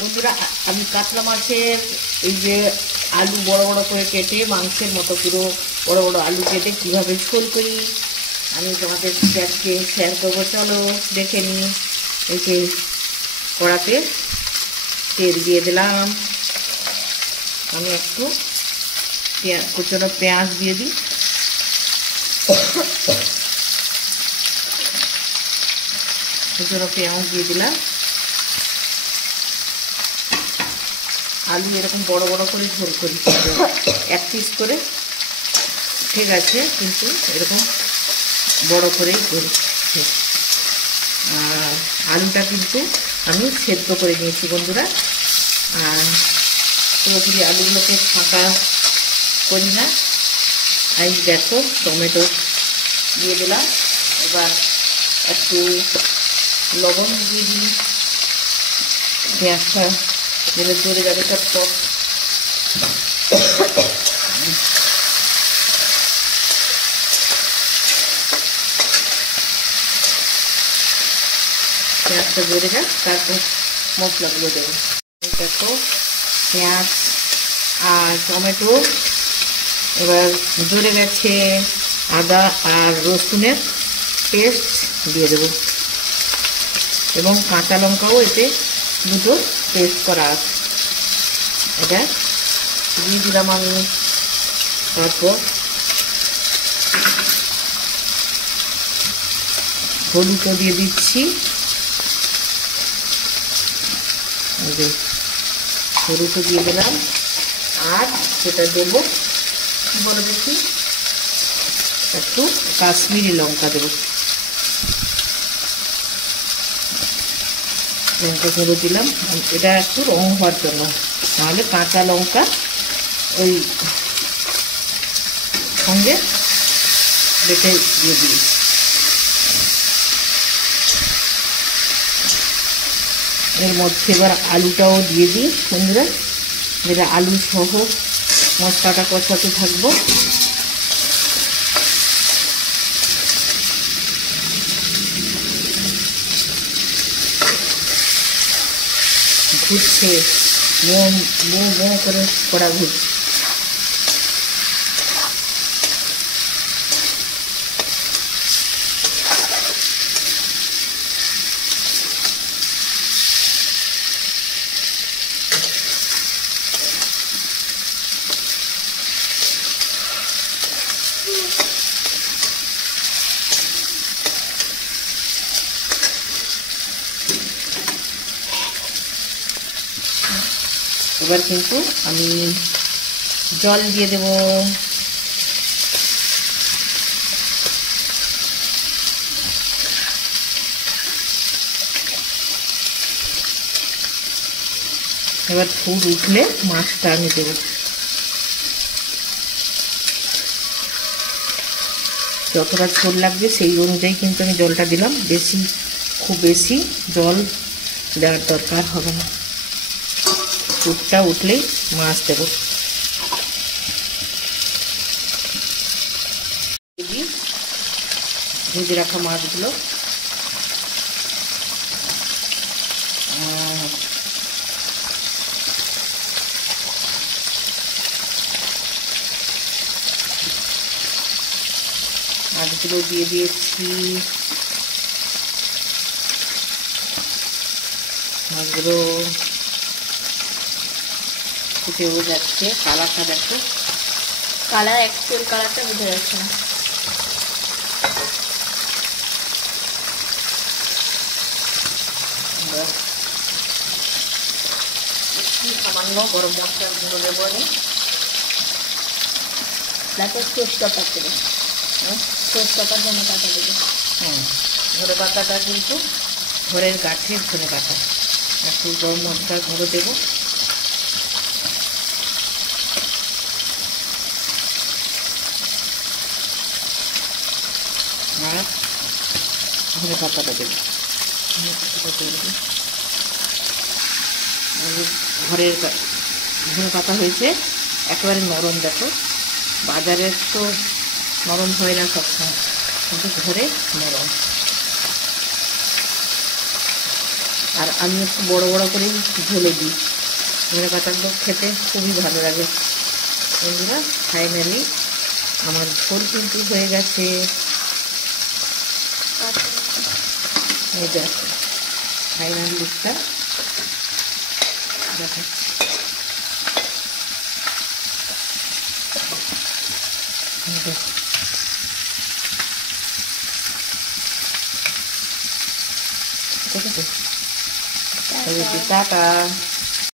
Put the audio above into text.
বন্ধুরা, আমি কাতলা মাছের এই যে আলু বড় বড় করে কেটে মাংসের মতো পুরো বড় বড় আলু কেটে কীভাবে ঝোল করি আমি তোমাদের আজকে শেয়ার করবো। চলো দেখে নিই। এই যে কড়াতে তেল দিয়ে দিলাম, আমি একটু কুচনো পেঁয়াজ দিয়ে দিই। কুচনো পেঁয়াজ দিয়ে দিলাম। আলু এরকম বড় বড় করে ঝোল করি, এক পিস করে, ঠিক আছে, কিন্তু এরকম বড় করেই করি। আর আলুটা কিন্তু আমি সেদ্ধ করে নিয়েছি বন্ধুরা। আর পুরোপুরি আলুগুলোকে ফাঁকা করি না। এই দেখো টমেটো দিয়ে দিলাম। এবার একটু লবণ দিয়ে দিই, পেঁয়াজটা যেন ধরে যাবে তার পর। পেঁয়াজটা ধরে যাক, তারপর মশলাগুলো দেবো। দেখো পেঁয়াজ আর টমেটো এবার ধরে গেছে। আদা আর রসুনের পেস্ট দিয়ে দেবো এবং কাঁচা লঙ্কাও এতে দুটো পেস্ট করা আছে, এটা দিয়ে দিলাম আমি। তারপর হলুদও দিয়ে দিচ্ছি, হলুদও দিয়ে দিলাম। আর সেটা দেবো কি বলে দেখি, একটু কাশ্মীরি লঙ্কা দেবো। লঙ্কা গুঁড়ো দিলাম, এটা একটু রং হওয়ার জন্য, নাহলে কাঁচা লঙ্কা ওই সঙ্গে বেটে দিয়ে দিই। এর মধ্যে এবার আলুটাও দিয়ে দিই বন্ধুরা, যেটা আলু সহ মশলাটা কষাতে থাকবো। ঘুরছে, মো করে কড়া ঘুরছে। এবার কিন্তু আমি জল দিয়ে দেব। এবার ফুট উঠলে মাছটা আমি দেব। যতটা ঝোল লাগবে সেই অনুযায়ী কিন্তু আমি জলটা দিলাম, খুব বেশি জল দেওয়ার দরকার হবে না। ফুটটা উঠলেই মাছ দেবো। ভেজে রাখা মাছগুলো দিয়ে দিয়েছি। মাছগুলো ফুটেও যাচ্ছে, কালারটা দেখো, কালার অ্যাকচুয়াল কালারটা বোঝা যাচ্ছে না। সামান্য গরম মশলার গুঁড়ো দেবো আমি। তারপর সরষেটা দেবো, সরষেটার ধনে পাতা দেবো। ধনে পাতাটা কিন্তু ঘরের গাছের ধনে পাতা। একটু গরম মশলার গুঁড়ো দেবো। আর ধনে পাতাটা দেবো। ঘরের ধনে পাতা হয়েছে একেবারে নরম, দেখো বাজারের তো নরম হয় না সবসময়, কিন্তু ঘরে নরম। আর আমি একটু বড় বড় করেই ঝোলে দিই। ধনে পাতাগুলো খেতে খুবই ভালো লাগে। বন্ধুরা, ফাইনালি আমার ঝোল কিন্তু হয়ে গেছে। এই দেখো ফাইনাল লুকটা দেখাচ্ছি। টাটা।